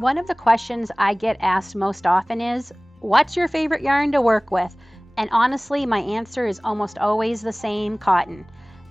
One of the questions I get asked most often is, what's your favorite yarn to work with? And honestly, my answer is almost always the same: cotton.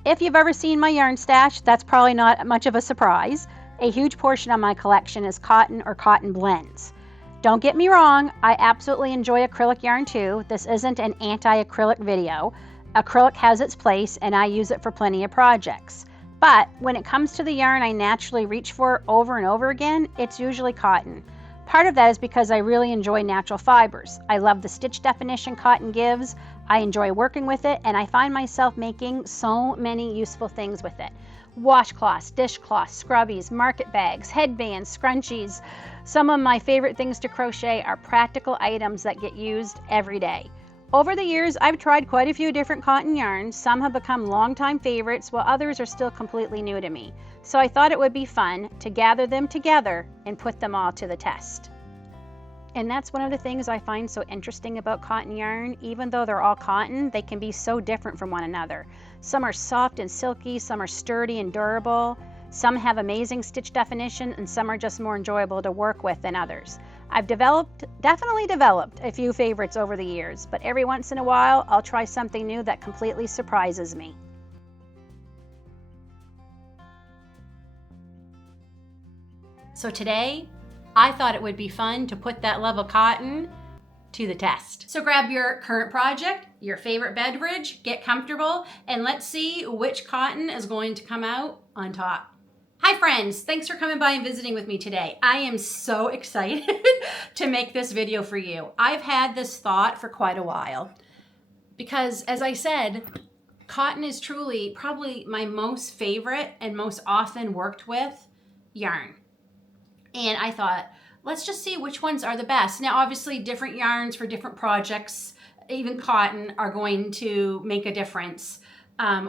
If you've ever seen my yarn stash, that's probably not much of a surprise. A huge portion of my collection is cotton or cotton blends. Don't get me wrong, I absolutely enjoy acrylic yarn too. This isn't an anti-acrylic video. Acrylic has its place and I use it for plenty of projects. But when it comes to the yarn I naturally reach for over and over again, it's usually cotton. Part of that is because I really enjoy natural fibers. I love the stitch definition cotton gives. I enjoy working with it, and I find myself making so many useful things with it. Washcloths, dishcloths, scrubbies, market bags, headbands, scrunchies. Some of my favorite things to crochet are practical items that get used every day. Over the years, I've tried quite a few different cotton yarns. Some have become longtime favorites, while others are still completely new to me. So I thought it would be fun to gather them together and put them all to the test. And that's one of the things I find so interesting about cotton yarn. Even though they're all cotton, they can be so different from one another. Some are soft and silky, some are sturdy and durable. Some have amazing stitch definition, and some are just more enjoyable to work with than others. I've definitely developed a few favorites over the years, but every once in a while I'll try something new that completely surprises me. So today, I thought it would be fun to put that love of cotton to the test. So grab your current project, your favorite beverage, get comfortable, and let's see which cotton is going to come out on top. Hi friends, thanks for coming by and visiting with me today. I am so excited to make this video for you. I've had this thought for quite a while because, as I said, cotton is truly probably my most favorite and most often worked with yarn. And I thought, let's just see which ones are the best. Now, obviously, different yarns for different projects, even cotton, are going to make a difference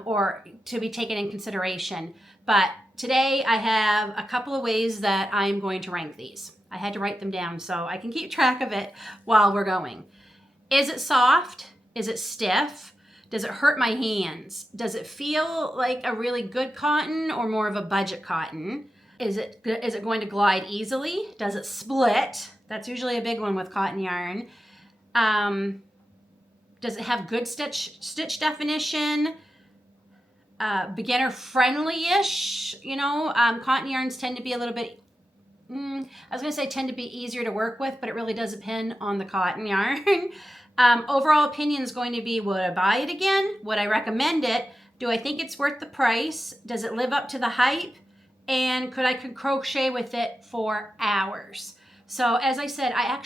or to be taken in consideration. But today, I have a couple of ways that I'm going to rank these. I had to write them down so I can keep track of it while we're going. Is it soft? Is it stiff? Does it hurt my hands? Does it feel like a really good cotton or more of a budget cotton? Is it going to glide easily? Does it split? That's usually a big one with cotton yarn. Does it have good stitch definition? Beginner friendly-ish, cotton yarns tend to be a little bit, tend to be easier to work with, but it really does depend on the cotton yarn. Overall opinion is going to be, would I buy it again? Would I recommend it? Do I think it's worth the price? Does it live up to the hype? And could I crochet with it for hours? So as I said, I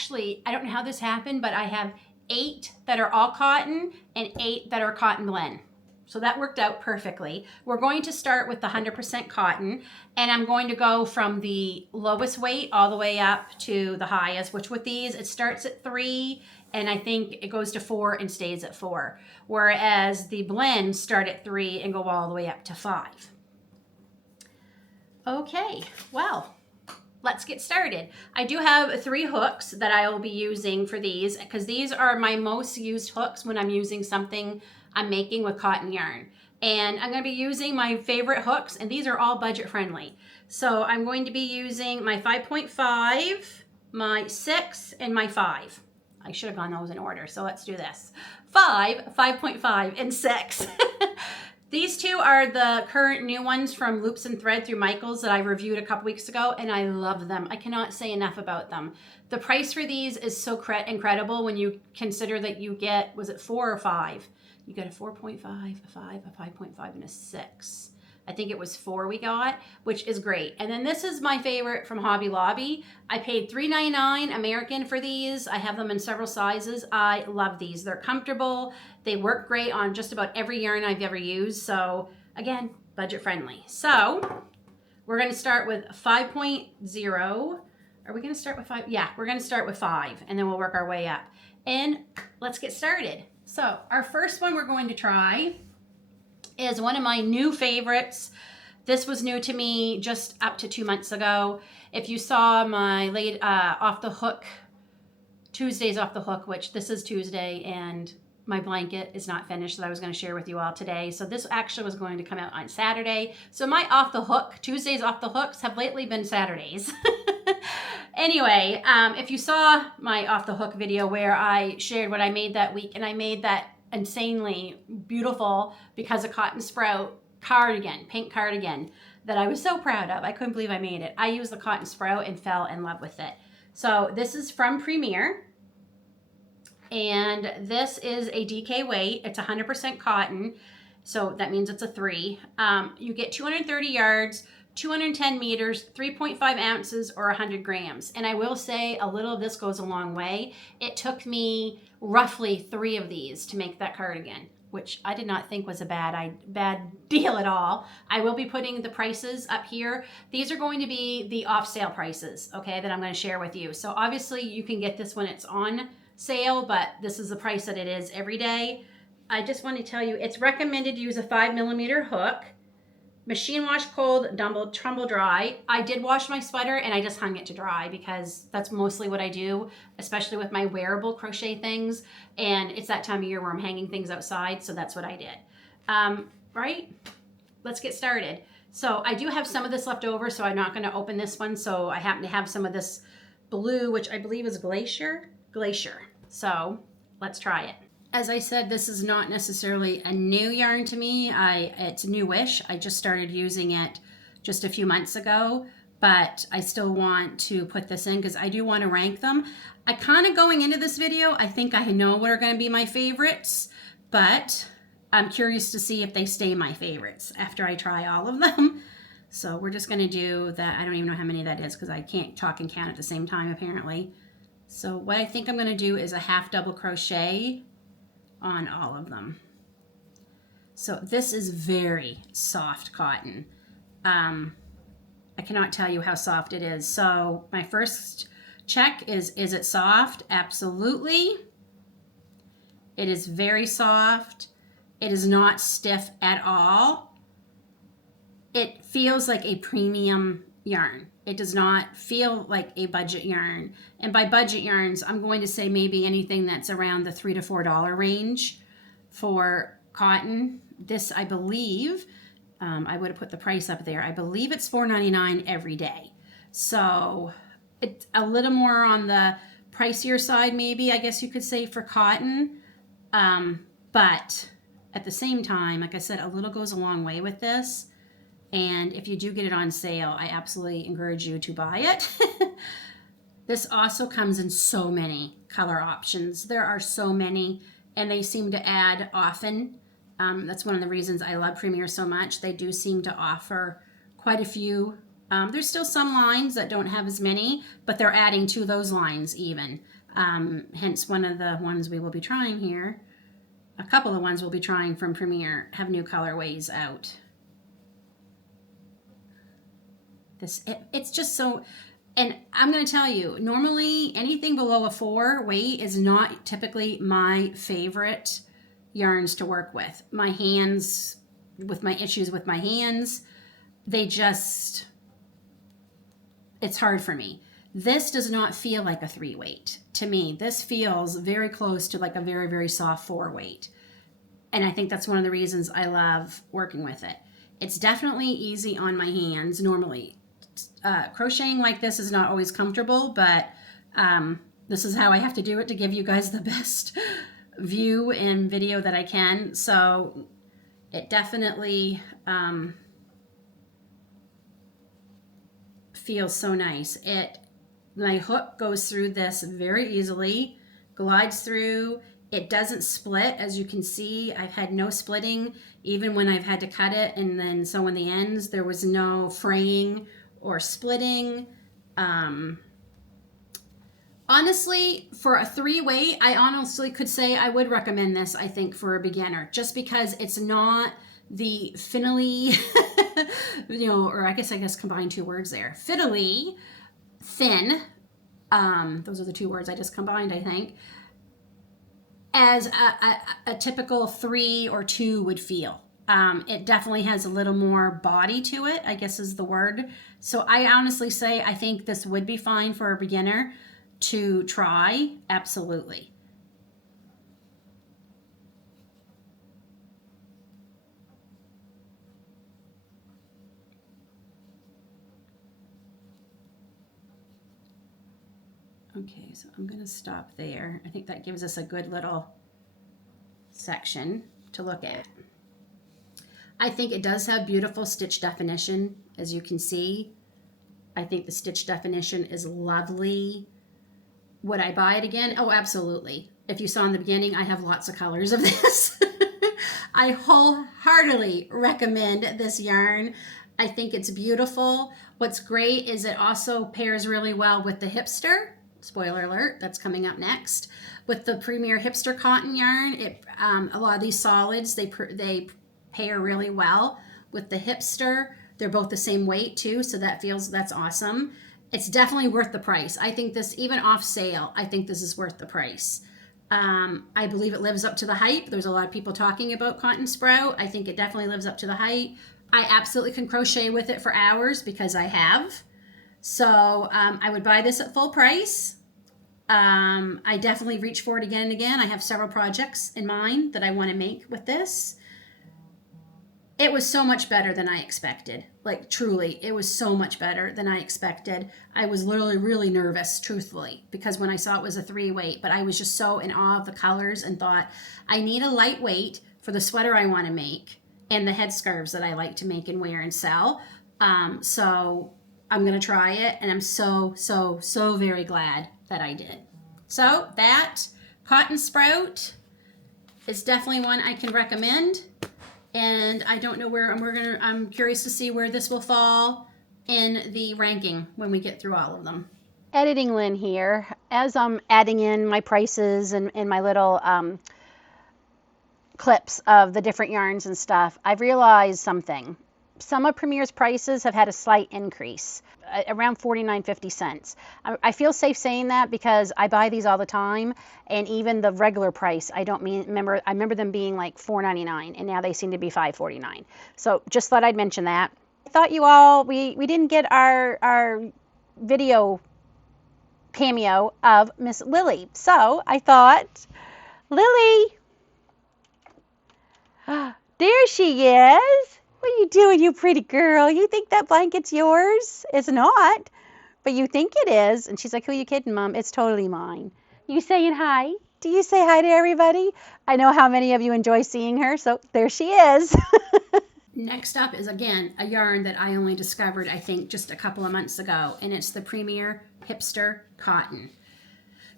don't know how this happened, but I have 8 that are all cotton and 8 that are cotton blend. So that worked out perfectly. We're going to start with the 100% cotton, and I'm going to go from the lowest weight all the way up to the highest, which with these, it starts at 3, and I think it goes to 4 and stays at 4. Whereas the blends start at 3 and go all the way up to 5. Okay, well, let's get started. I do have 3 hooks that I will be using for these because these are my most used hooks when I'm using something I'm making with cotton yarn. And I'm going to be using my favorite hooks, and these are all budget friendly. So I'm going to be using my 5.5, my 6, and my 5. I should have gone those in order, so let's do this. 5, 5.5, and 6. These 2 are the current new ones from Loops and Thread through Michaels that I reviewed a couple weeks ago, and I love them. I cannot say enough about them. The price for these is so incredible when you consider that you get, was it 4 or 5? You got a 4.5, a 5, a 5.5, and a 6. I think it was 4 we got, which is great. And then this is my favorite from Hobby Lobby. I paid $3.99 American for these. I have them in several sizes. I love these. They're comfortable. They work great on just about every yarn I've ever used. So again, budget friendly. So we're going to start with 5.0. Are we going to start with 5? Yeah, we're going to start with 5, and then we'll work our way up. And let's get started. So our first one we're going to try is one of my new favorites. This was new to me just up to 2 months ago. If you saw my late off the hook, Tuesdays off the hook, which this is Tuesday, and my blanket is not finished that I was going to share with you all today. So this actually was going to come out on Saturday. So my off the hook, Tuesdays off the hooks have lately been Saturdays. Anyway, if you saw my off the hook video where I shared what I made that week, and I made that insanely beautiful because of cotton sprout cardigan, pink cardigan that I was so proud of. I couldn't believe I made it. I used the cotton sprout and fell in love with it. So this is from Premier, and this is a DK weight. It's 100% cotton, so that means it's a 3. You get 230 yards, 210 meters, 3.5 ounces, or 100 grams. And I will say a little of this goes a long way. It took me roughly 3 of these to make that cardigan, which I did not think was a bad deal at all. I will be putting the prices up here. These are going to be the off sale prices, okay, that I'm going to share with you. So obviously you can get this when it's on sale, but this is the price that it is every day. I just want to tell you, it's recommended to use a 5mm hook. Machine wash cold, tumble dry. I did wash my sweater and I just hung it to dry because that's mostly what I do, especially with my wearable crochet things. And it's that time of year where I'm hanging things outside, so that's what I did. Right? Let's get started. So I do have some of this left over, so I'm not going to open this one. So I happen to have some of this blue, which I believe is Glacier. So let's try it. As I said, this is not necessarily a new yarn to me. It's newish. I just started using it just a few months ago, but I still want to put this in because I do want to rank them. I kind of going into this video, I think I know what are going to be my favorites, but I'm curious to see if they stay my favorites after I try all of them. So we're just going to do that. I don't even know how many that is because I can't talk and count at the same time apparently. So what I think I'm going to do is a half double crochet on all of them. So this is very soft cotton. I cannot tell you how soft it is. So my first check is it soft? Absolutely. It is very soft. It is not stiff at all. It feels like a premium yarn. It does not feel like a budget yarn. And by budget yarns, I'm going to say maybe anything that's around the $3 to $4 range for cotton. This, I believe, I would have put the price up there. I believe it's $4.99 every day. So it's a little more on the pricier side, maybe, I guess you could say, for cotton. But at the same time, like I said, a little goes a long way with this. And if you do get it on sale, I absolutely encourage you to buy it. This also comes in so many color options. There are so many, and they seem to add often. That's one of the reasons I love Premier so much. They do seem to offer quite a few. There's still some lines that don't have as many, but they're adding to those lines even. Hence one of the ones we will be trying here. A couple of the ones we'll be trying from Premier have new colorways out. It's just so, and I'm going to tell you, normally anything below a 4 weight is not typically my favorite yarns to work with. My hands, with my issues with my hands, it's hard for me. This does not feel like a 3 weight. To me, this feels very close to like a very, very soft 4 weight. And I think that's one of the reasons I love working with it. It's definitely easy on my hands normally. Crocheting like this is not always comfortable, but this is how I have to do it to give you guys the best view and video that I can. So it definitely feels so nice. My hook goes through this very easily, glides through. It doesn't split, as you can see. I've had no splitting even when I've had to cut it, and then sew in the ends. There was no fraying or splitting. Honestly, for a 3 weight, I honestly could say I would recommend this, I think, for a beginner, just because it's not the fiddly, or I guess combine 2 words there. Fiddly, thin, those are the 2 words I just combined, I think, as a typical 3 or 2 would feel. It definitely has a little more body to it, I guess is the word. So I honestly say I think this would be fine for a beginner to try, absolutely. Okay, so I'm gonna stop there. I think that gives us a good little section to look at. I think it does have beautiful stitch definition, as you can see. I think the stitch definition is lovely. Would I buy it again? Oh, absolutely. If you saw in the beginning, I have lots of colors of this. I wholeheartedly recommend this yarn. I think it's beautiful. What's great is it also pairs really well with the Hipster. Spoiler alert, that's coming up next. With the Premier Hipster Cotton yarn, a lot of these solids, they pair really well with the Hipster. They're both the same weight too, so that's awesome. It's definitely worth the price. I think this, even off sale, I think this is worth the price. I believe it lives up to the hype. There's a lot of people talking about Cotton Sprout. I think it definitely lives up to the hype. I absolutely can crochet with it for hours because I have. So I would buy this at full price. I definitely reach for it again and again. I have several projects in mind that I want to make with this. It was so much better than I expected. Like, truly, it was so much better than I expected. I was literally really nervous, truthfully, because when I saw it was a 3 weight, but I was just so in awe of the colors and thought, I need a lightweight for the sweater I want to make and the headscarves that I like to make and wear and sell. So I'm going to try it, and I'm so very glad that I did. So that Cotton Sprout is definitely one I can recommend. And I don't know where I'm curious to see where this will fall in the ranking when we get through all of them. Editing Lynn here. As I'm adding in my prices and my little clips of the different yarns and stuff, I've realized something. Some of Premier's prices have had a slight increase, around 49.50 cents. I feel safe saying that because I buy these all the time, and even the regular price, I remember them being like $4.99, and now they seem to be $5.49. So just thought I'd mention that. I thought you all, we didn't get our video cameo of Miss Lily, so I thought, Lily, there she is. What are you doing, you pretty girl? You think that blanket's yours? It's not, but you think it is. And she's like, who are you kidding, Mom? It's totally mine. You saying hi? Do you say hi to everybody? I know how many of you enjoy seeing her, so there she is. Next up is, again, a yarn that I only discovered, I think, just a couple of months ago, and it's the Premier Hipster Cotton.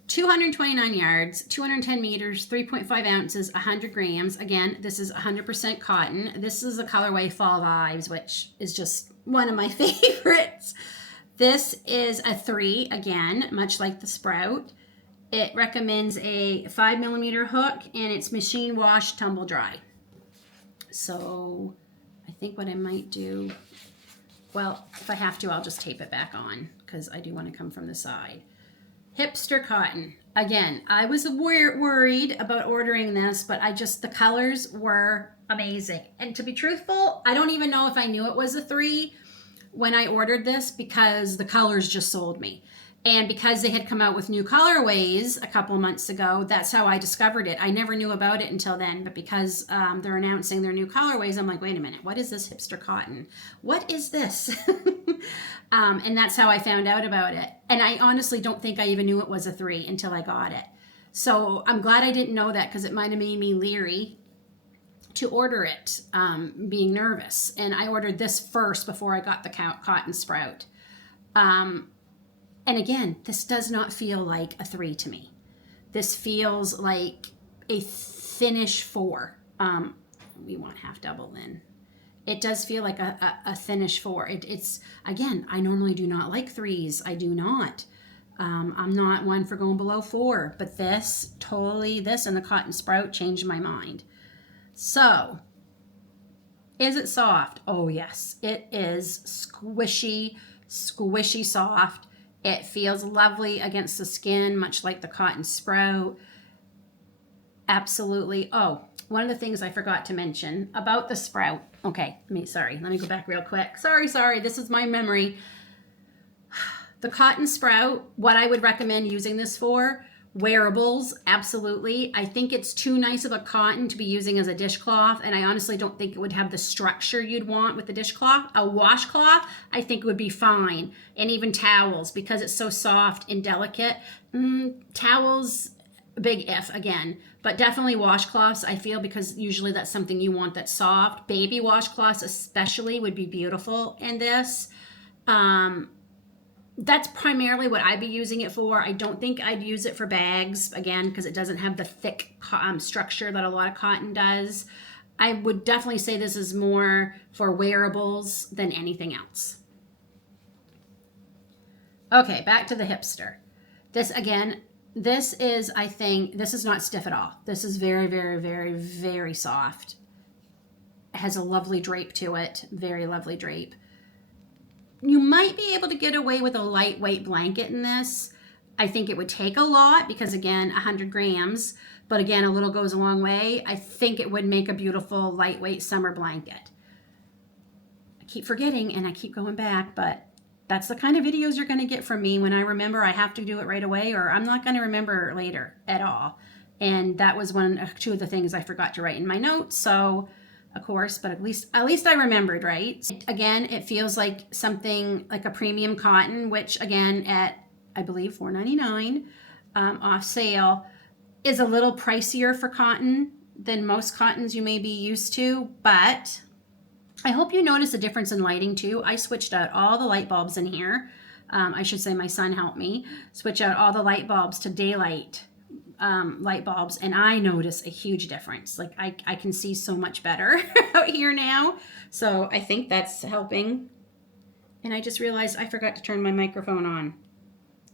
229 yards, 210 meters, 3.5 ounces, 100 grams. Again, this is 100% cotton. This is the colorway Fall Vibes, which is just one of my favorites. This is a 3, again, much like the Sprout. It recommends a 5mm hook, and it's machine wash, tumble dry. So I think what I might do, well, if I have to, I'll just tape it back on because I do want to come from the side. Hipster Cotton. Again, I was worried about ordering this, but the colors were amazing. And to be truthful, I don't even know if I knew it was a 3 when I ordered this because the colors just sold me. And because they had come out with new colorways a couple of months ago, that's how I discovered it. I never knew about it until then, but because they're announcing their new colorways, I'm like, wait a minute, what is this Hipster Cotton? What is this? And that's how I found out about it. And I honestly don't think I even knew it was a 3 until I got it. So I'm glad I didn't know that because it might have made me leery to order it, being nervous. And I ordered this first before I got the Cotton Sprout. And again, this does not feel like a 3 to me. This feels like a thinnish 4. We want half double then. It does feel like a thinnish 4. It's, again, I normally do not like 3s. I do not. I'm not one for going below 4. But this and the Cotton Sprout changed my mind. So, is it soft? Oh, yes. It is squishy soft. It feels lovely against the skin, much like the Cotton Sprout. Absolutely. Oh, one of the things I forgot to mention about the Sprout. Okay, let me go back real quick. Sorry, this is my memory. The Cotton Sprout, what I would recommend using this for Wearables, absolutely. I think it's too nice of a cotton to be using as a dishcloth, and I honestly don't think it would have the structure you'd want with the dishcloth. A washcloth, I think would be fine, and even towels, because it's so soft and delicate. Towels, big if again, but definitely washcloths, I feel, because usually that's something you want that's soft. Baby washcloths especially would be beautiful in this. That's primarily what I'd be using it for. I don't think I'd use it for bags, again, because it doesn't have the thick structure that a lot of cotton does. I would definitely say this is more for wearables than anything else. Okay, back to the Hipster. This, again, this is, I think, this is not stiff at all. This is very, very, very, very soft. It has a lovely drape to it, very lovely drape. You might be able to get away with a lightweight blanket in this. I think it would take a lot because, again, 100 grams, but again, a little goes a long way. I think it would make a beautiful lightweight summer blanket. I keep forgetting and I keep going back, but that's the kind of videos you're going to get from me. When I remember, I have to do it right away, or I'm not going to remember later at all. And that was two of the things I forgot to write in my notes. So, of course, but at least I remembered, right? Again, it feels like something like a premium cotton, which again at, I believe, $4.99 off sale is a little pricier for cotton than most cottons you may be used to, but I hope you notice a difference in lighting too. I switched out all the light bulbs in here. I should say my son helped me switch out all the light bulbs to daylight light bulbs, and I notice a huge difference. Like I can see so much better out here now. So I think that's helping. And I just realized I forgot to turn my microphone on.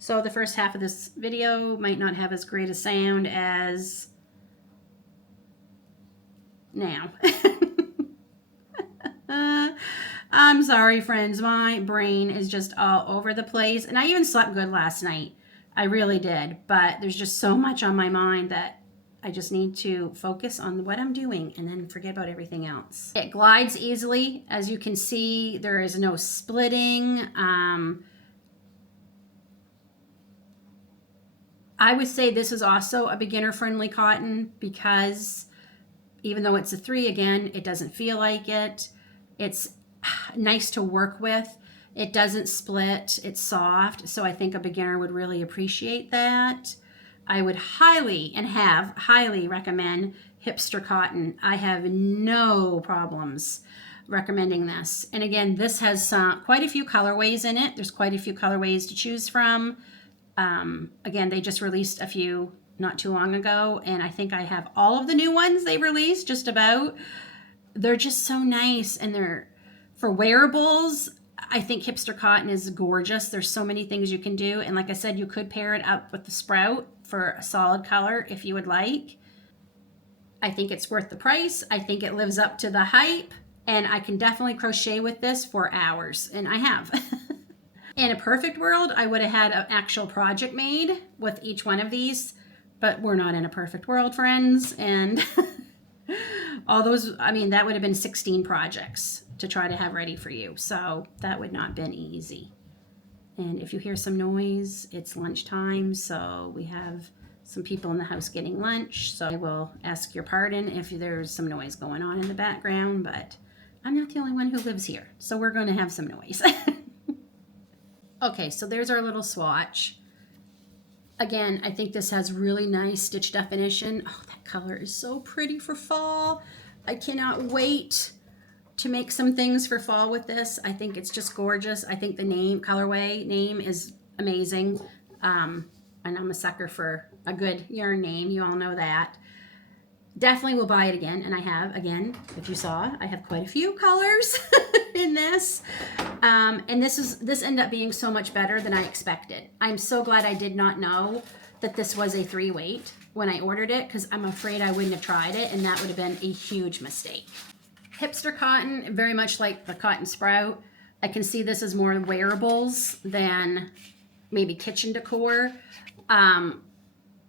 So the first half of this video might not have as great a sound as now. I'm sorry, friends. My brain is just all over the place. And I even slept good last night. I really did, but there's just so much on my mind that I just need to focus on what I'm doing and then forget about everything else. It glides easily. As you can see, there is no splitting. I would say this is also a beginner-friendly cotton because even though it's a 3, again, it doesn't feel like it. It's nice to work with. It doesn't split, it's soft, so I think a beginner would really appreciate that. I would highly recommend Hipster Cotton. I have no problems recommending this. And again, this has quite a few colorways in it. There's quite a few colorways to choose from. Again, they just released a few not too long ago, and I think I have all of the new ones they released, just about. They're just so nice, and they're for wearables. I think Hipster Cotton is gorgeous. There's so many things you can do. And like I said, you could pair it up with the Sprout for a solid color if you would like. I think it's worth the price. I think it lives up to the hype. And I can definitely crochet with this for hours. And I have. In a perfect world, I would have had an actual project made with each one of these. But we're not in a perfect world, friends. And all those, I mean, that would have been 16 projects to try to have ready for you. So that would not have been easy. And if you hear some noise, it's lunchtime. So we have some people in the house getting lunch. So I will ask your pardon if there's some noise going on in the background, but I'm not the only one who lives here. So we're going to have some noise. Okay, so there's our little swatch. Again, I think this has really nice stitch definition. Oh, that color is so pretty for fall. I cannot wait to make some things for fall with this. I think it's just gorgeous. I think the colorway name is amazing. And I'm a sucker for a good yarn name. You all know that. Definitely will buy it again. And I have, again, if you saw, I have quite a few colors in this. And this ended up being so much better than I expected. I'm so glad I did not know that this was a 3 weight when I ordered it, because I'm afraid I wouldn't have tried it, and that would have been a huge mistake. Hipster Cotton, very much like the Cotton Sprout. I can see this as more wearables than maybe kitchen decor.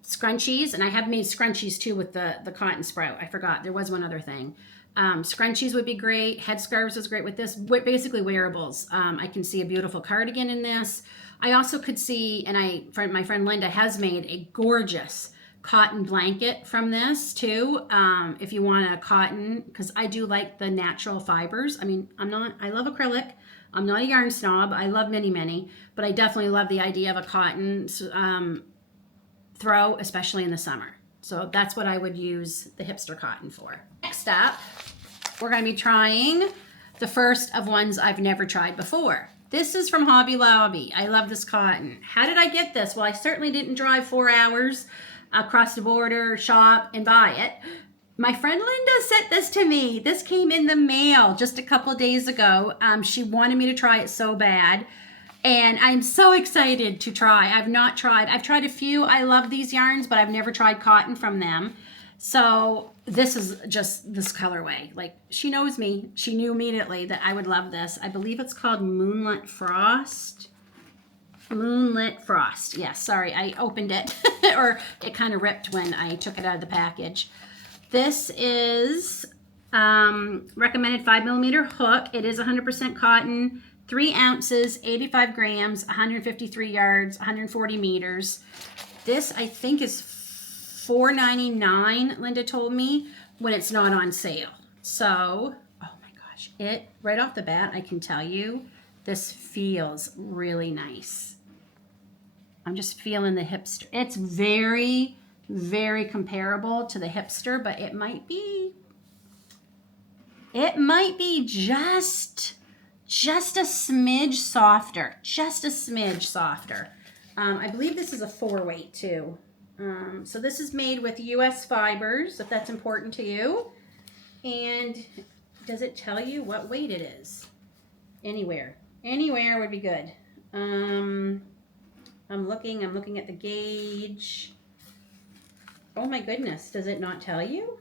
Scrunchies, and I have made scrunchies too with the Cotton Sprout. I forgot, there was one other thing. Scrunchies would be great. Headscarves is great with this. Basically wearables. I can see a beautiful cardigan in this. I also could see, and my friend Linda has made a gorgeous cotton blanket from this too. If you want a cotton, because I do like the natural fibers. I mean, I love acrylic. I'm not a yarn snob. I love many, but I definitely love the idea of a cotton throw, especially in the summer. So that's what I would use the Hipster Cotton for. Next up, we're going to be trying the first of ones I've never tried before. This is from Hobby Lobby. I love this cotton. How did I get this? Well, I certainly didn't drive 4 hours across the border, shop, and buy it. My friend Linda sent this to me. This came in the mail just a couple of days ago. She wanted me to try it so bad. And I'm so excited to try. I've tried a few. I love these yarns, but I've never tried cotton from them. So this is just this colorway. Like, she knows me. She knew immediately that I would love this. I believe it's called Moonlit Frost. Moonlit Frost. Yes, sorry, I opened it. Or it kind of ripped when I took it out of the package. This is recommended 5mm hook. It is 100% cotton. 3 ounces, 85 grams, 153 yards, 140 meters. This, I think, is $4.99, Linda told me, when it's not on sale. So, oh my gosh, right off the bat, I can tell you, this feels really nice. I'm just feeling the Hipster. It's very, very comparable to the Hipster, but it might be just a smidge softer, I believe this is a 4-weight too. So this is made with US fibers, if that's important to you. And does it tell you what weight it is? Anywhere would be good. I'm looking at the gauge. Oh my goodness, does it not tell you?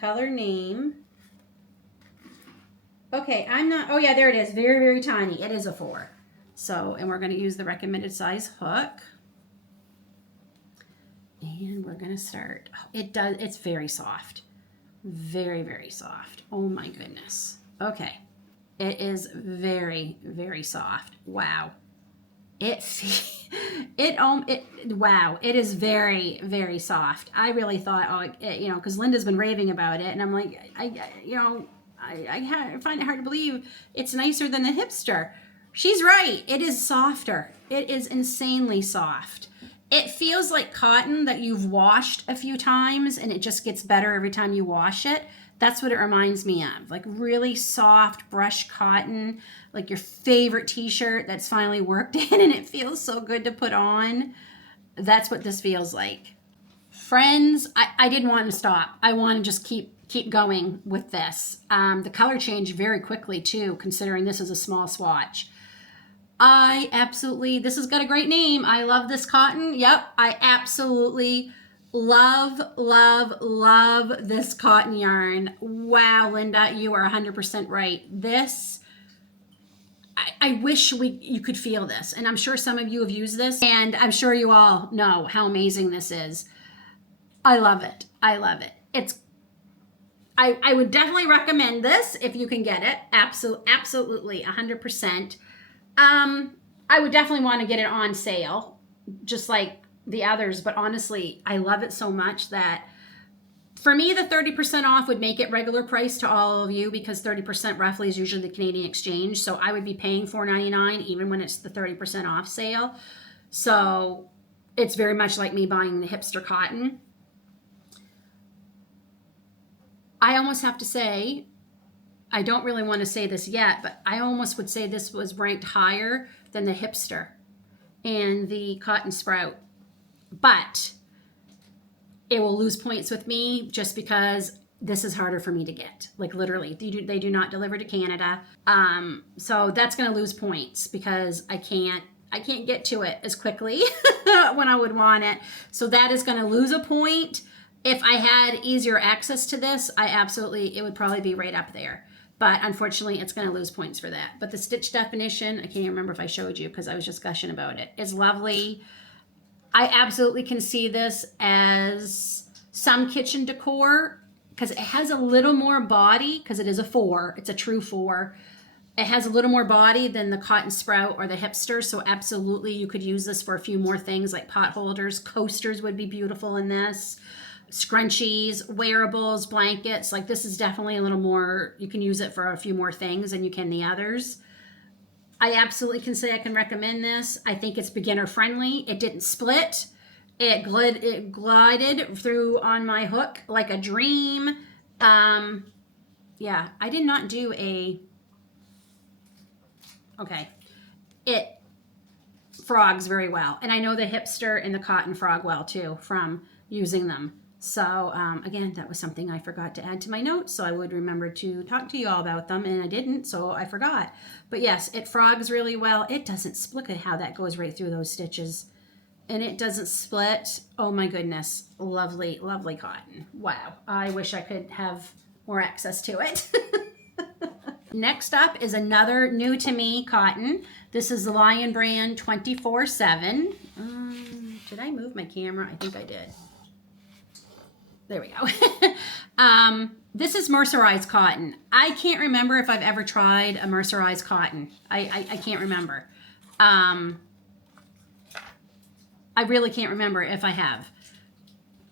Color name. Okay, oh yeah, there it is. Very, very tiny. It is a 4. So, and we're going to use the recommended size hook. And we're going to start. Oh, it's very soft. Very, very soft. Oh my goodness. Okay. It is very, very soft. Wow. Wow. It is very, very soft. I really thought, because Linda's been raving about it, and I'm like, I find it hard to believe it's nicer than the Hipster. She's right. It is softer. It is insanely soft. It feels like cotton that you've washed a few times and it just gets better every time you wash it. That's what it reminds me of. Like really soft brush cotton, like your favorite t-shirt that's finally worked in and it feels so good to put on. That's what this feels like. Friends, I didn't want to stop. I want to just keep going with this. The color changed very quickly too, considering this is a small swatch. This has got a great name. I love this cotton. Yep, I absolutely love this cotton yarn. Wow, Linda, you are 100% right. This, I wish you could feel this. And I'm sure some of you have used this, and I'm sure you all know how amazing this is. I love it. I would definitely recommend this if you can get it. Absolutely, 100%. I would definitely want to get it on sale, just like the others. But honestly, I love it so much that for me, the 30% off would make it regular price to all of you, because 30% roughly is usually the Canadian exchange. So I would be paying $4.99 even when it's the 30% off sale. So it's very much like me buying the Hipster Cotton. I almost have to say, I don't really want to say this yet, but I almost would say this was ranked higher than the Hipster and the Cotton Sprout. But it will lose points with me just because this is harder for me to get. Like literally, they do not deliver to Canada. So that's going to lose points because I can't get to it as quickly when I would want it. So that is going to lose a point. If I had easier access to this, it would probably be right up there. But unfortunately, it's going to lose points for that. But the stitch definition, I can't even remember if I showed you because I was just gushing about it, is lovely. I absolutely can see this as some kitchen decor because it has a little more body because it is a 4. It's a true 4. It has a little more body than the Cotton Sprout or the Hipster, so absolutely you could use this for a few more things like pot holders. Coasters would be beautiful in this. Scrunchies, wearables, blankets. Like this is definitely a little more, you can use it for a few more things than you can the others. I absolutely can say I can recommend this. I think it's beginner friendly. It didn't split. It glided through on my hook like a dream. Yeah, I did not do a... Okay. It frogs very well. And I know the Hipster and the Cotton frog well too from using them. So again, that was something I forgot to add to my notes, so I would remember to talk to you all about them, and I didn't, so I forgot. But yes, it frogs really well. It doesn't split. How that goes right through those stitches. And it doesn't split. Oh my goodness. Lovely, lovely cotton. Wow. I wish I could have more access to it. Next up is another new to me cotton. This is the Lion brand 24/7. Did I move my camera? I think I did. There we go. This is mercerized cotton. I can't remember if I've ever tried a mercerized cotton. I can't remember. I really can't remember if I have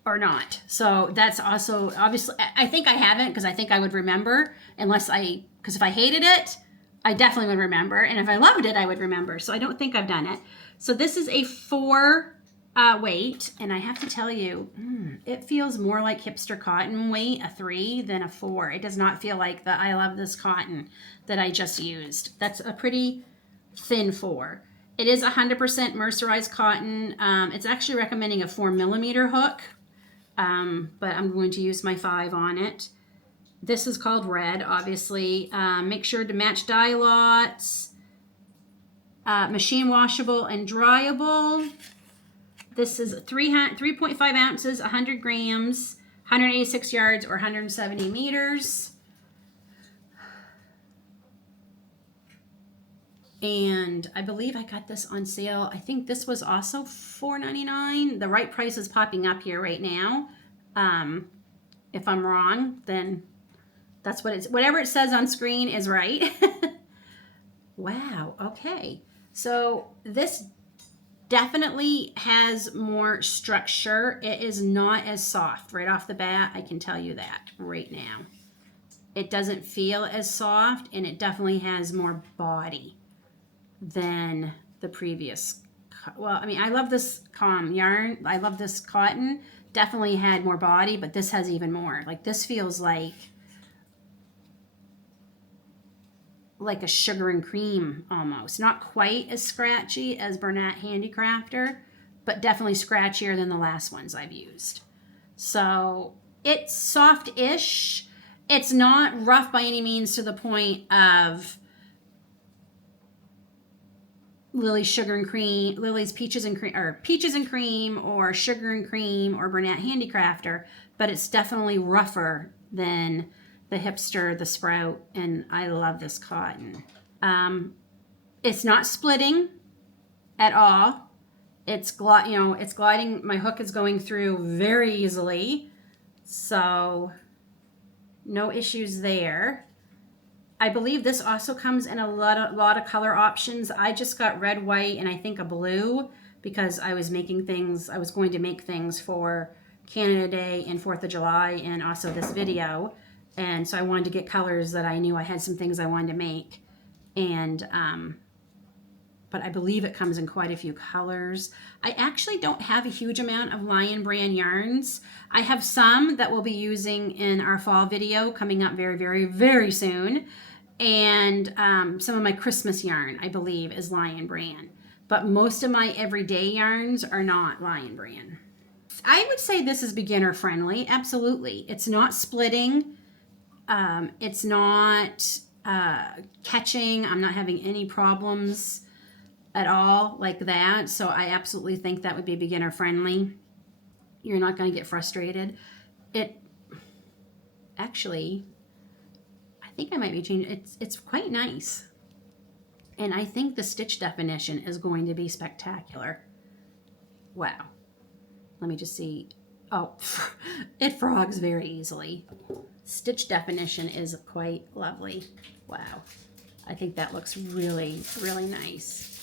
or not. So that's also, obviously, I think I haven't because I think I would remember because if I hated it, I definitely would remember. And if I loved it, I would remember. So I don't think I've done it. So this is a 4 weight, and I have to tell you, it feels more like Hipster Cotton weight, a 3 than a 4. It does not feel like the I Love This Cotton that I just used. That's a pretty thin 4. It is 100% mercerized cotton. It's actually recommending a 4mm hook, but I'm going to use my 5 on it. This is called red, obviously. Make sure to match dye lots. Machine washable and dryable. This is 3.5 ounces, 100 grams, 186 yards or 170 meters. And I believe I got this on sale. I think this was also $4.99. The right price is popping up here right now. If I'm wrong, then that's what it's, whatever it says on screen is right. Wow, okay. So this definitely has more structure. It is not as soft right off the bat. I can tell you that right now. It doesn't feel as soft, and it definitely has more body than the previous. Well, I mean, I love this yarn. I love this cotton. Definitely had more body, but this has even more. Like this feels like a sugar and cream almost. Not quite as scratchy as Bernat Handicrafter, but definitely scratchier than the last ones I've used. So it's soft-ish. It's not rough by any means to the point of Lily's Sugar and Cream, Lily's Peaches and Cream, or Peaches and Cream, or Sugar and Cream, or Bernat Handicrafter, but it's definitely rougher than the Hipster, the Sprout, and I love this cotton. It's not splitting at all. It's it's gliding. My hook is going through very easily, so no issues there. I believe this also comes in a lot of color options. I just got red, white, and I think a blue because I was making things. I was going to make things for Canada Day and 4th of July, and also this video. And so I wanted to get colors that I knew I had some things I wanted to make. And, but I believe it comes in quite a few colors. I actually don't have a huge amount of Lion brand yarns. I have some that we'll be using in our fall video coming up very, very, very soon. And some of my Christmas yarn, I believe, is Lion brand. But most of my everyday yarns are not Lion brand. I would say this is beginner friendly. Absolutely. It's not splitting. It's not catching. I'm not having any problems at all like that. So I absolutely think that would be beginner friendly. You're not going to get frustrated. It actually, I think I might be changing. It's quite nice. And I think the stitch definition is going to be spectacular. Wow. Let me just see. Oh, it frogs very easily. Stitch definition is quite lovely. Wow. I think that looks really, really nice.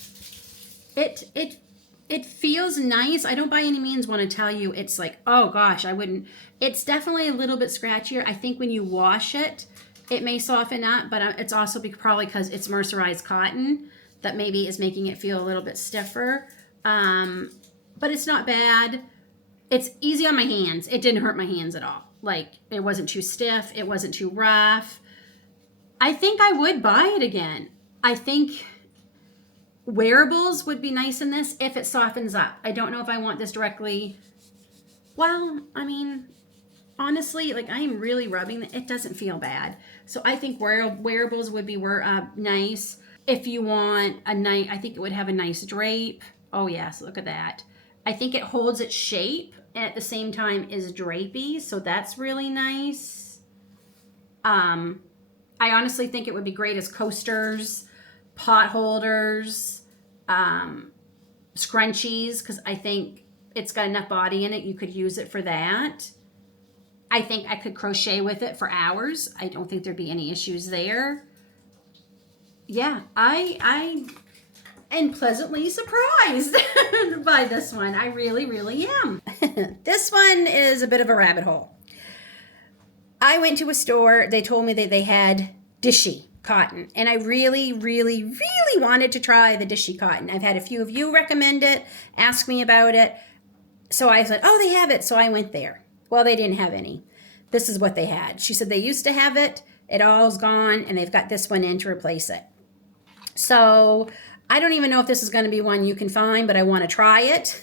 It feels nice. I don't by any means want to tell you it's like, oh gosh, I wouldn't. It's definitely a little bit scratchier. I think when you wash it, it may soften up, but it's also probably because it's mercerized cotton that maybe is making it feel a little bit stiffer. But it's not bad. It's easy on my hands. It didn't hurt my hands at all. Like, it wasn't too stiff. It wasn't too rough. I think I would buy it again. I think wearables would be nice in this if it softens up. I don't know if I want this directly. Well, I mean, honestly, like, I am really rubbing it. It doesn't feel bad. So I think wearables would be nice. If you want a nice, I think it would have a nice drape. Oh yes, look at that. I think it holds its shape and at the same time is drapey, so that's really nice. I honestly think it would be great as coasters, pot holders, scrunchies, because I think it's got enough body in it. You could use it for that. I think I could crochet with it for hours. I don't think there'd be any issues there. Yeah, I am pleasantly surprised by this one. I really, really am. This one is a bit of a rabbit hole. I went to a store. They told me that they had Dishy cotton, and I really, really, really wanted to try the Dishy cotton. I've had a few of you recommend it, ask me about it. So I said, oh, they have it. So I went there. Well, they didn't have any. This is what they had. She said they used to have it. It all's gone, and they've got this one in to replace it. So I don't even know if this is going to be one you can find, but I want to try it.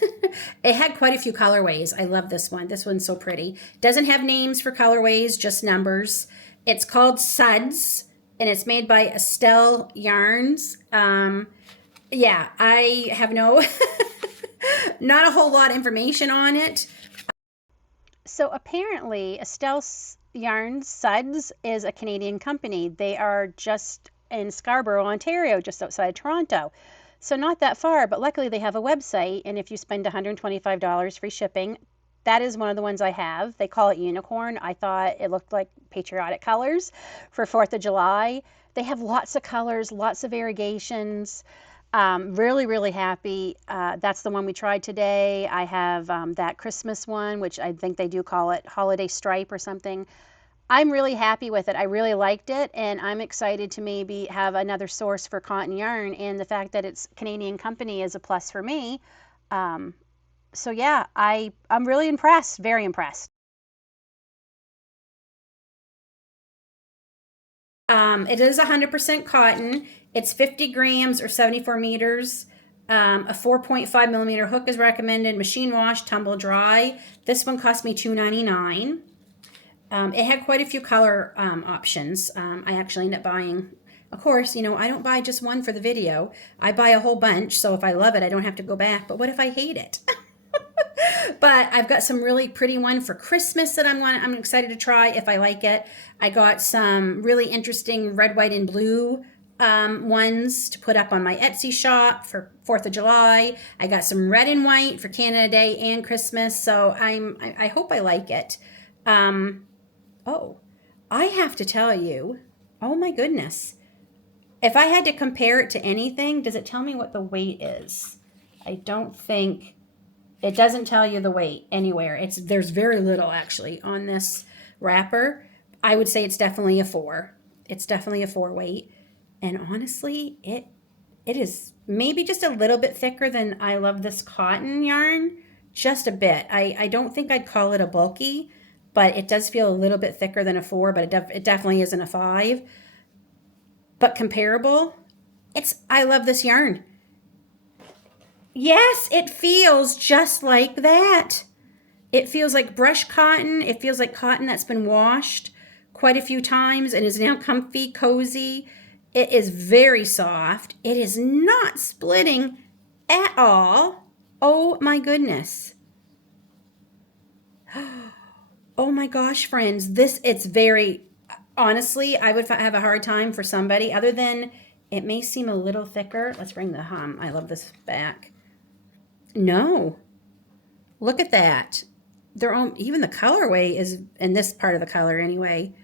It had quite a few colorways. I love this one. This one's so pretty. Doesn't have names for colorways, just numbers. It's called Sudz, and it's made by Estelle Yarns. Yeah, I have not a whole lot of information on it. So apparently Estelle Yarns Sudz is a Canadian company. They are just in Scarborough, Ontario, just outside Toronto. So not that far, but luckily they have a website, and if you spend $125 free shipping, that is one of the ones I have. They call it Unicorn. I thought it looked like patriotic colors for 4th of July. They have lots of colors, lots of variegations. Really, really happy. That's the one we tried today. I have that Christmas one, which I think they do call it Holiday Stripe or something. I'm really happy with it. I really liked it, and I'm excited to maybe have another source for cotton yarn, and the fact that it's Canadian company is a plus for me. So yeah, I'm really impressed, very impressed. It is 100% cotton. It's 50 grams or 74 meters. A 4.5 millimeter hook is recommended. Machine wash, tumble dry. This one cost me $2.99. It had quite a few color options. I actually ended up buying, of course, you know, I don't buy just one for the video. I buy a whole bunch, so if I love it, I don't have to go back. But what if I hate it? But I've got some really pretty one for Christmas that I'm excited to try if I like it. I got some really interesting red, white, and blue ones to put up on my Etsy shop for 4th of July. I got some red and white for Canada Day and Christmas, so I hope I like it. Oh, I have to tell you, oh my goodness. If I had to compare it to anything, does it tell me what the weight is? I don't think, it doesn't tell you the weight anywhere. There's very little actually on this wrapper. I would say it's definitely a 4. It's definitely a 4 weight. And honestly, it is maybe just a little bit thicker than I Love This Cotton yarn. Just a bit. I don't think I'd call it a bulky, but it does feel a little bit thicker than a 4, but it definitely isn't a 5. But comparable, I love this yarn. Yes, it feels just like that. It feels like brush cotton. It feels like cotton that's been washed quite a few times and is now comfy, cozy. It is very soft. It is not splitting at all. Oh my goodness. Oh my gosh, friends, it's very, honestly, I would have a hard time for somebody other than it may seem a little thicker. Let's bring the I Love This back. No, look at that. Even the colorway is in this part of the color anyway.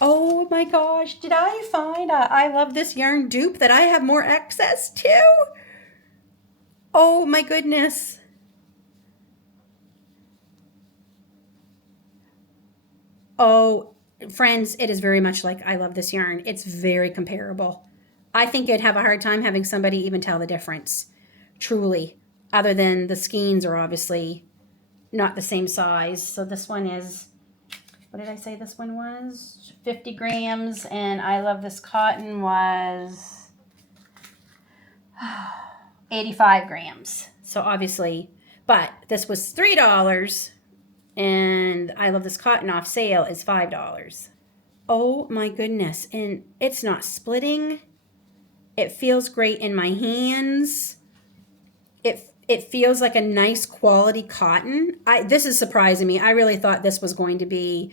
Oh my gosh, did I find a I Love This Yarn dupe that I have more access to? Oh my goodness. Oh, friends, it is very much like I Love This Yarn. It's very comparable. I think you'd have a hard time having somebody even tell the difference, truly, other than the skeins are obviously not the same size. So this one is, what did I say this one was? 50 grams, and I Love This Cotton was 85 grams. So obviously, but this was $3, and I Love This Cotton off sale is $5. Oh my goodness, and it's not splitting. It feels great in my hands. It feels like a nice quality cotton. This is surprising me. I really thought this was going to be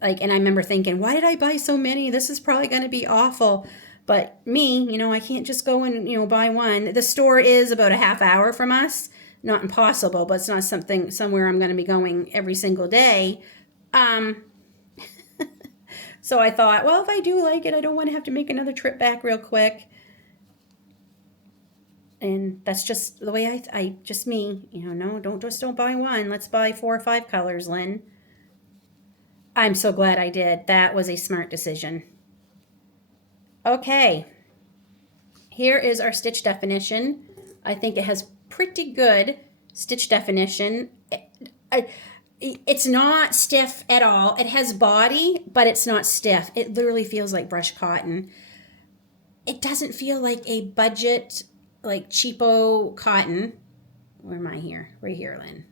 like, and I remember thinking, why did I buy so many? This is probably going to be awful. But me, I can't just go and, buy one. The store is about a half hour from us. Not impossible, but it's not somewhere I'm going to be going every single day. So I thought, well, if I do like it, I don't want to have to make another trip back real quick. And that's just the way I just me, no, don't buy one. Let's buy 4 or 5 colors, Lynn. I'm so glad I did. That was a smart decision. Okay. Here is our stitch definition. I think it has pretty good stitch definition. It's not stiff at all. It has body, but it's not stiff. It literally feels like brushed cotton. It doesn't feel like a budget, like cheapo cotton. Where am I here? Right here, Lynn.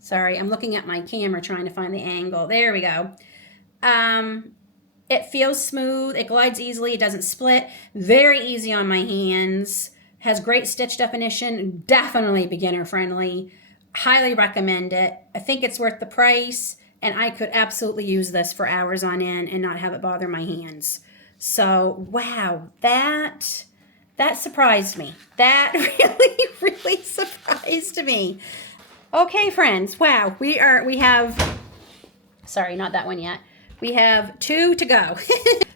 Sorry, I'm looking at my camera trying to find the angle. There we go. It feels smooth. It glides easily. It doesn't split. Very easy on my hands. Has great stitch definition. Definitely beginner friendly. Highly recommend it. I think it's worth the price, and I could absolutely use this for hours on end and not have it bother my hands. So, wow, that surprised me. That really surprised me. Okay, friends. Wow, we have, sorry, not that one yet. We have 2 to go.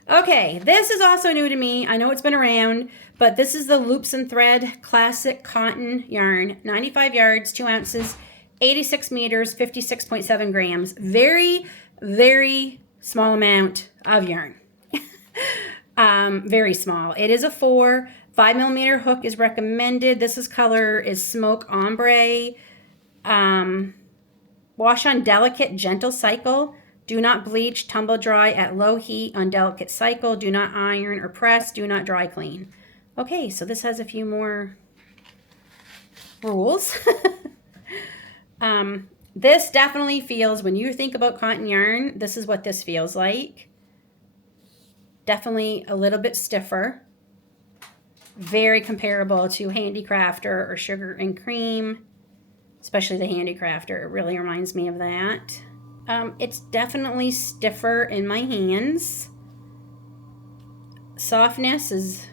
Okay, this is also new to me. I know it's been around, but this is the Loops and Thread Classic Cotton Yarn. 95 yards, 2 ounces, 86 meters, 56.7 grams. Very, very small amount of yarn. Very small. It is a 4. 5mm hook is recommended. This color is Smoke Ombre. Wash on delicate, gentle cycle. Do not bleach, tumble dry at low heat on delicate cycle. Do not iron or press. Do not dry clean. Okay, so this has a few more rules. This definitely feels, when you think about cotton yarn, this is what this feels like. Definitely a little bit stiffer. Very comparable to Handicrafter or Sugar and Cream, especially the Handicrafter. It really reminds me of that. It's definitely stiffer in my hands. Softness is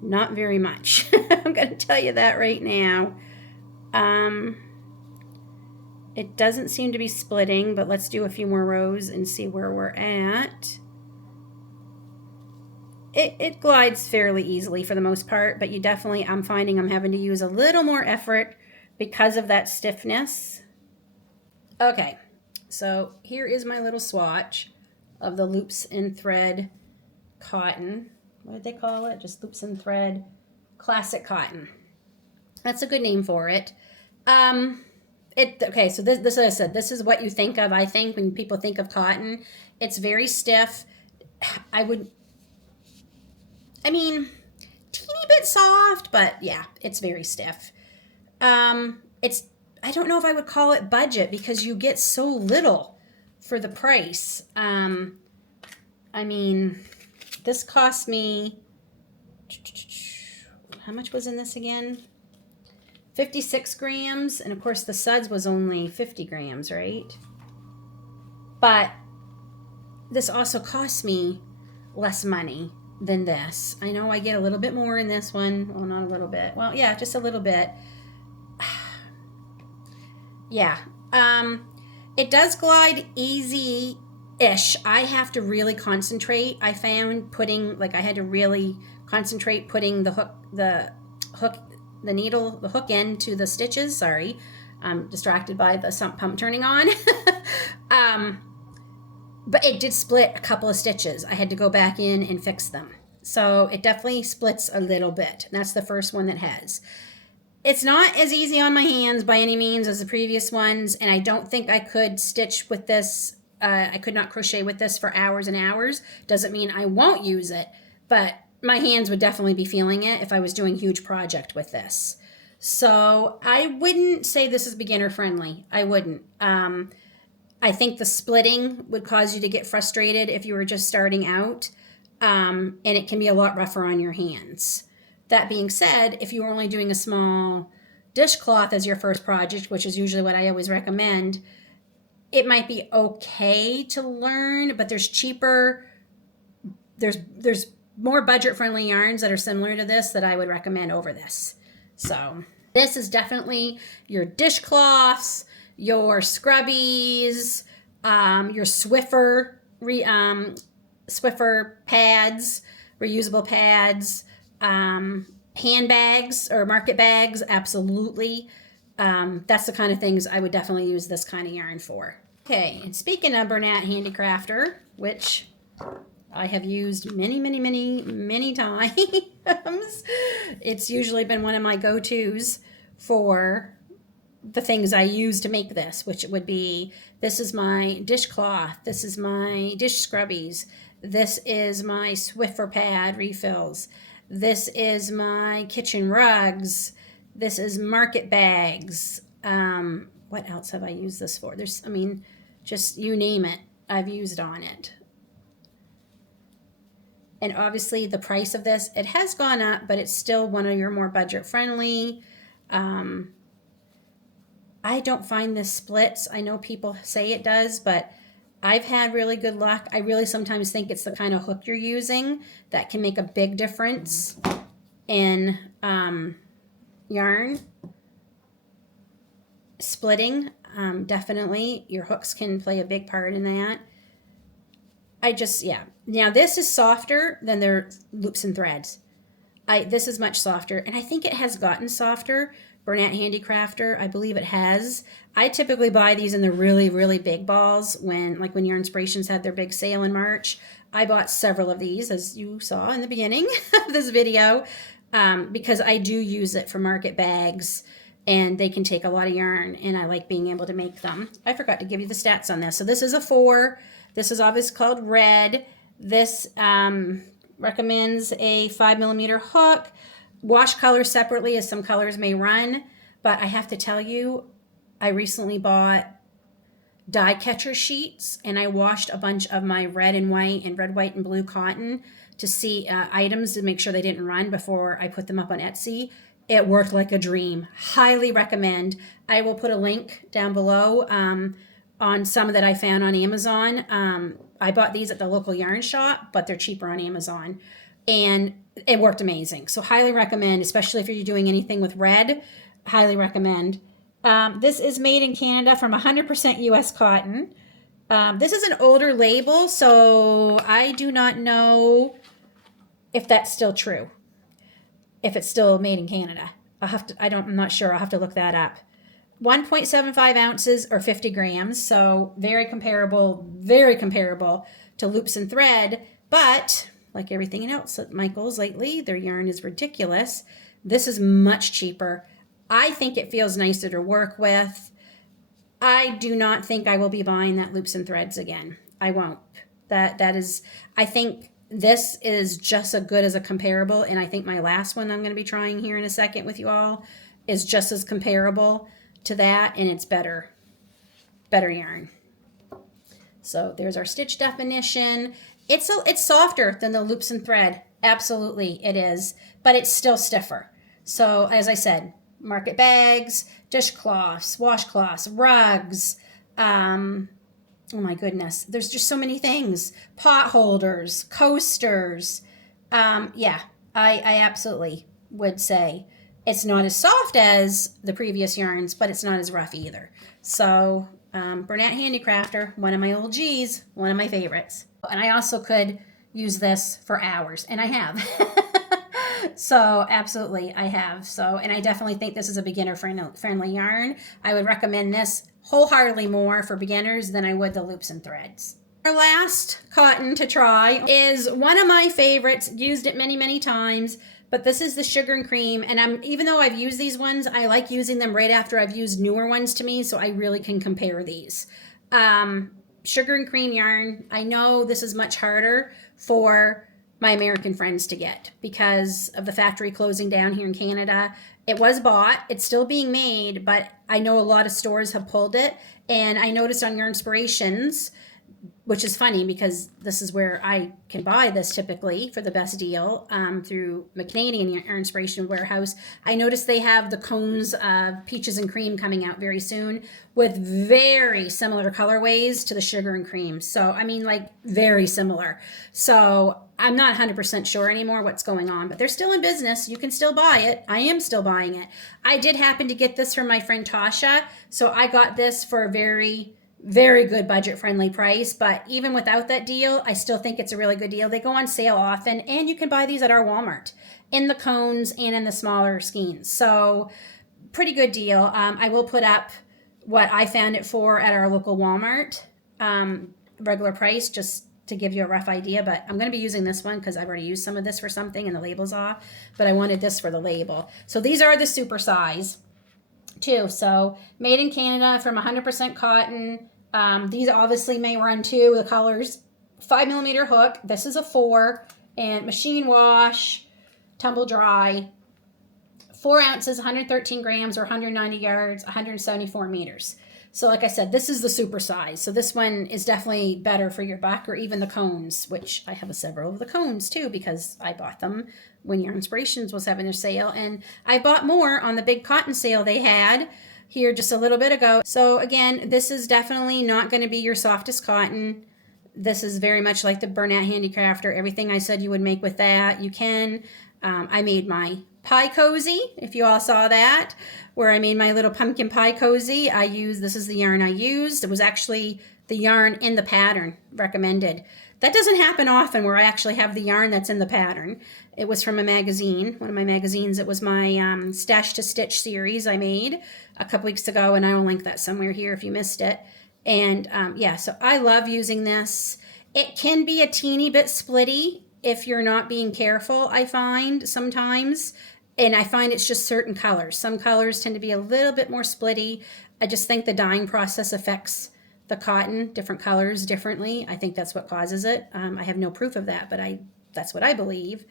not very much. I'm going to tell you that right now. It doesn't seem to be splitting, but let's do a few more rows and see where we're at. It glides fairly easily for the most part, but I'm finding I'm having to use a little more effort because of that stiffness. Okay. So here is my little swatch of the Loops and Thread Cotton. What did they call it? Just Loops and Thread Classic Cotton. That's a good name for it. Okay, so this, as I said, this is what you think of, I think, when people think of cotton. It's very stiff. Teeny bit soft, but yeah, it's very stiff. I don't know if I would call it budget because you get so little for the price. This cost me, how much was in this again? 56 grams. And of course the suds was only 50 grams, right? But this also cost me less money than this. I know I get a little bit more in this one. Well, not a little bit. Well, yeah, just a little bit. Yeah. It does glide easy ish. I have to really concentrate. I found putting, like, I had to really concentrate putting the hook into the stitches. Sorry, I'm distracted by the sump pump turning on. But it did split a couple of stitches. I had to go back in and fix them. So it definitely splits a little bit. And that's the first one that has. It's not as easy on my hands by any means as the previous ones, and I don't think I could stitch with this. I could not crochet with this for hours and hours. Doesn't mean I won't use it, but my hands would definitely be feeling it if I was doing a huge project with this. So I wouldn't say this is beginner friendly. I wouldn't. I think the splitting would cause you to get frustrated if you were just starting out, and it can be a lot rougher on your hands. That being said, if you're only doing a small dishcloth as your first project, which is usually what I always recommend, it might be okay to learn, but there's more budget-friendly yarns that are similar to this that I would recommend over this. So this is definitely your dishcloths, your scrubbies, your Swiffer pads, reusable pads, handbags or market bags, absolutely. That's the kind of things I would definitely use this kind of yarn for. Okay, and speaking of Bernat Handicrafter, which I have used many times, it's usually been one of my go-tos for the things I use to make this, which would be, this is my dishcloth, this is my dish scrubbies, this is my Swiffer pad refills, this is my kitchen rugs, this is market bags. What else have I used this for? Just you name it, I've used on it. And obviously the price of this, it has gone up, but it's still one of your more budget friendly. I don't find this splits. I know people say it does, but I've had really good luck. I really sometimes think it's the kind of hook you're using that can make a big difference in yarn splitting. Definitely your hooks can play a big part in that. Now this is softer than their loops and threads. This is much softer, and I think it has gotten softer. Bernat Handicrafter, I believe it has. I typically buy these in the really big balls when Yarn Inspirations had their big sale in March. I bought several of these, as you saw in the beginning of this video, because I do use it for market bags, and they can take a lot of yarn, and I like being able to make them. I forgot to give you the stats on this. So this is a 4. This is obviously called red. This recommends a 5mm hook. Wash colors separately, as some colors may run, but I have to tell you, I recently bought die catcher sheets, and I washed a bunch of my red, white, and blue cotton to see items to make sure they didn't run before I put them up on Etsy. It worked like a dream. Highly recommend. I will put a link down below on some that I found on Amazon. I bought these at the local yarn shop, but they're cheaper on Amazon. And it worked amazing. So highly recommend, especially if you're doing anything with red, highly recommend. This is made in Canada from 100% US cotton. This is an older label, so I do not know if that's still true. If it's still made in Canada. I'm not sure. I'll have to look that up. 1.75 ounces or 50 grams. So very comparable to loops and thread, but like everything else at Michael's lately, their yarn is ridiculous. This is much cheaper. I think it feels nicer to work with. I do not think I will be buying that loops and threads again. I won't. I think this is just as good as a comparable, and I think my last one I'm going to be trying here in a second with you all is just as comparable to that, and it's better yarn. So there's our stitch definition. It's softer than the loops and thread. Absolutely it is, but it's still stiffer. So as I said, market bags, dishcloths, washcloths, rugs, oh my goodness, there's just so many things. Pot holders, coasters. I absolutely would say it's not as soft as the previous yarns, but it's not as rough either. So Bernat Handicrafter, one of my old G's, one of my favorites. And I also could use this for hours, and I have. So absolutely, I have. So, and I definitely think this is a beginner friendly yarn. I would recommend this wholeheartedly more for beginners than I would the loops and threads. Our last cotton to try is one of my favorites. Used it many, many times, but this is the Sugar and Cream. And even though I've used these ones, I like using them right after I've used newer ones to me, so I really can compare these. Sugar and Cream yarn. I know this is much harder for my American friends to get because of the factory closing down here in Canada. It was bought, it's still being made, but I know a lot of stores have pulled it. And I noticed on Yarn Inspirations, which is funny because this is where I can buy this typically for the best deal, through my Canadian Yarn Inspiration warehouse. I noticed they have the cones of Peaches and Cream coming out very soon with very similar colorways to the Sugar and Cream. So, I mean, like very similar. So I'm not 100% sure anymore what's going on, but they're still in business. You can still buy it. I am still buying it. I did happen to get this from my friend Tasha. So I got this for a very good budget-friendly price, but even without that deal, I still think it's a really good deal. They go on sale often, and you can buy these at our Walmart in the cones and in the smaller skeins. So pretty good deal. I will put up what I found it for at our local Walmart, regular price, just to give you a rough idea, but I'm going to be using this one because I've already used some of this for something and the label's off, but I wanted this for the label. So these are the super size too. So made in Canada from 100% cotton. These obviously may run too, the colors. 5mm hook. This is a 4, and machine wash, tumble dry. 4 ounces, 113 grams, or 190 yards, 174 meters. So like I said, this is the super size. So this one is definitely better for your buck, or even the cones, which I have several of the cones too because I bought them when Yarn Inspirations was having their sale. And I bought more on the big cotton sale they had here just a little bit ago. So again, this is definitely not going to be your softest cotton. This is very much like the Bernat Handicrafter. Everything I said you would make with that, you can. I made my pie cozy, if you all saw that, where I made my little pumpkin pie cozy. This is the yarn I used. It was actually the yarn in the pattern recommended. That doesn't happen often where I actually have the yarn that's in the pattern. It was from a magazine, one of my magazines. It was my Stash to Stitch series I made a couple weeks ago, and I will link that somewhere here if you missed it. And yeah, so I love using this. It can be a teeny bit splitty if you're not being careful, I find sometimes. And I find it's just certain colors. Some colors tend to be a little bit more splitty. I just think the dyeing process affects the cotton, different colors differently. I think that's what causes it. I have no proof of that, but that's what I believe.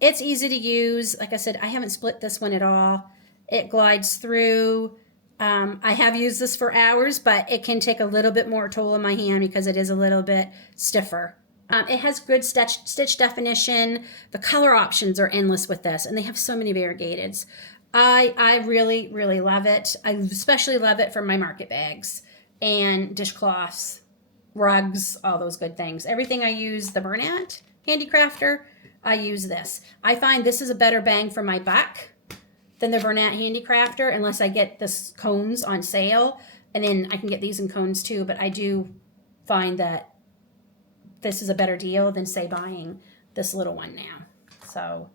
It's easy to use. Like I said, I haven't split this one at all. It glides through. I have used this for hours, but it can take a little bit more toll on my hand because it is a little bit stiffer. It has good stitch definition. The color options are endless with this, and they have so many variegateds. I really, really love it. I especially love it for my market bags and dishcloths, rugs, all those good things. Everything I use, the Bernat Handicrafter, I use this. I find this is a better bang for my buck than the Bernat Handicrafter, unless I get the cones on sale, and then I can get these in cones too, but I do find that this is a better deal than, say, buying this little one now. So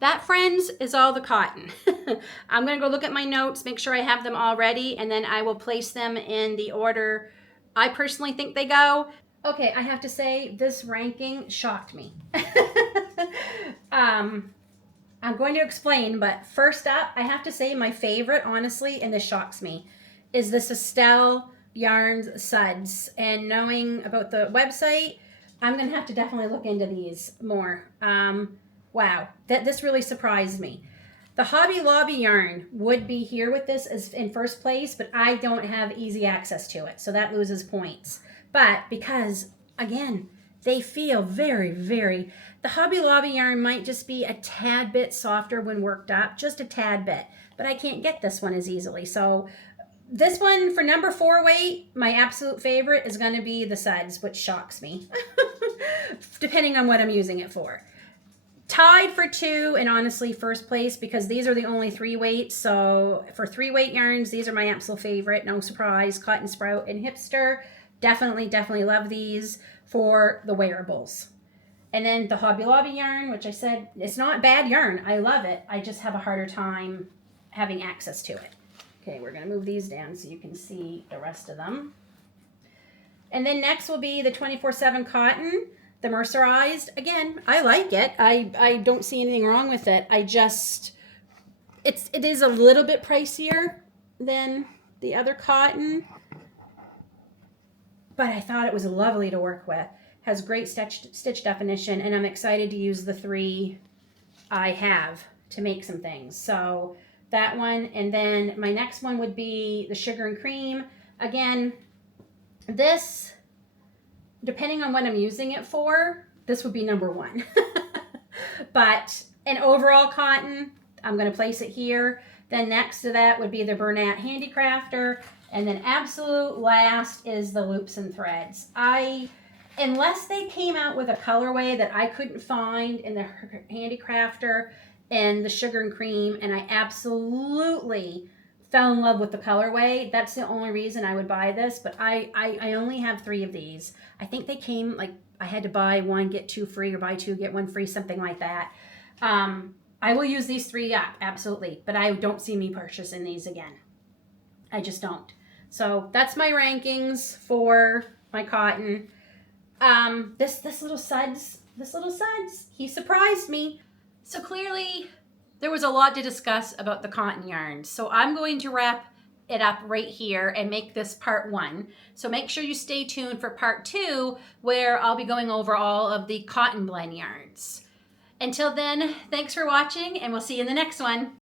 that, friends, is all the cotton. I'm going to go look at my notes, make sure I have them all ready, and then I will place them in the order I personally think they go. Okay, I have to say, this ranking shocked me. I'm going to explain, but first up, I have to say my favorite, honestly, and this shocks me, is this Estelle Yarns Sudz. And knowing about the website, I'm going to have to definitely look into these more. Wow, this really surprised me. The Hobby Lobby yarn would be here with this as in first place, but I don't have easy access to it, so that loses points. But because, again, they feel very, very... The Hobby Lobby yarn might just be a tad bit softer when worked up, just a tad bit, but I can't get this one as easily. So this one, for number 4 weight, my absolute favorite is going to be the Sudz, which shocks me, depending on what I'm using it for. tied for 2 and honestly first place because these are the only 3 weights. So for 3 weight yarns, these are my absolute favorite. No surprise, Cotton Sprout and Hipster. Definitely love these for the wearables. And then the Hobby Lobby yarn, which I said, it's not bad yarn. I love it. I just have a harder time having access to it. Okay, we're going to move these down so you can see the rest of them. And then next will be the 24/7 cotton, the mercerized. Again, I like it. I don't see anything wrong with it. I just, it is a little bit pricier than the other cotton, but I thought it was lovely to work with. Has great stitch definition, and I'm excited to use the 3 I have to make some things. So that one, and then my next one would be the sugar and cream. Again, this, depending on what I'm using it for, this would be number 1. But an overall cotton, I'm going to place it here. Then next to that would be the Bernat Handicrafter, and then absolute last is the loops and threads. Unless they came out with a colorway that I couldn't find in the Handicrafter and the sugar and cream, and I absolutely fell in love with the colorway, that's the only reason I would buy this. But I only have 3 of these. I think they came, like, I had to buy 1 get 2 free, or buy 2 get 1 free, something like that. I will use these 3 up, absolutely, but I don't see me purchasing these again. I just don't. So that's my rankings for my cotton. This little Sudz, he surprised me. So clearly there was a lot to discuss about the cotton yarns. So I'm going to wrap it up right here and make this part 1. So make sure you stay tuned for part 2, where I'll be going over all of the cotton blend yarns. Until then, thanks for watching, and we'll see you in the next one.